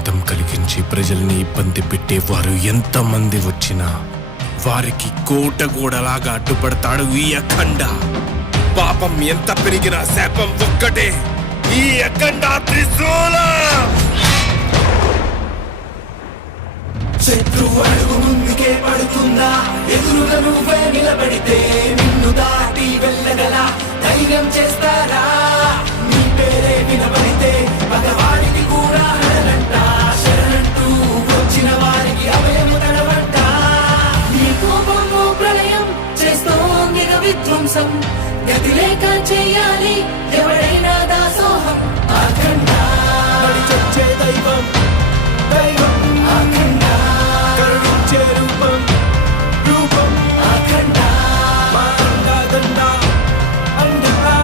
విఘాతం కలిగించి ప్రజల్ని ఇబ్బంది పెట్టేవారు ఎంతమంది వచ్చినా వారికి కోటగూడలాగా అడ్డుపడతాడు ఈ అఖండ. పాపం ఎంత పెరిగినా శాపం ఒక్కటే, ఈ అఖండ త్రిశూలం. శత్రువు అడుగు ముందుకే పడుతుందా, ఎదురుగా నువ్వే నిలబడితే నిన్ను దాటి వెళ్ళగల ధైర్యం చేసి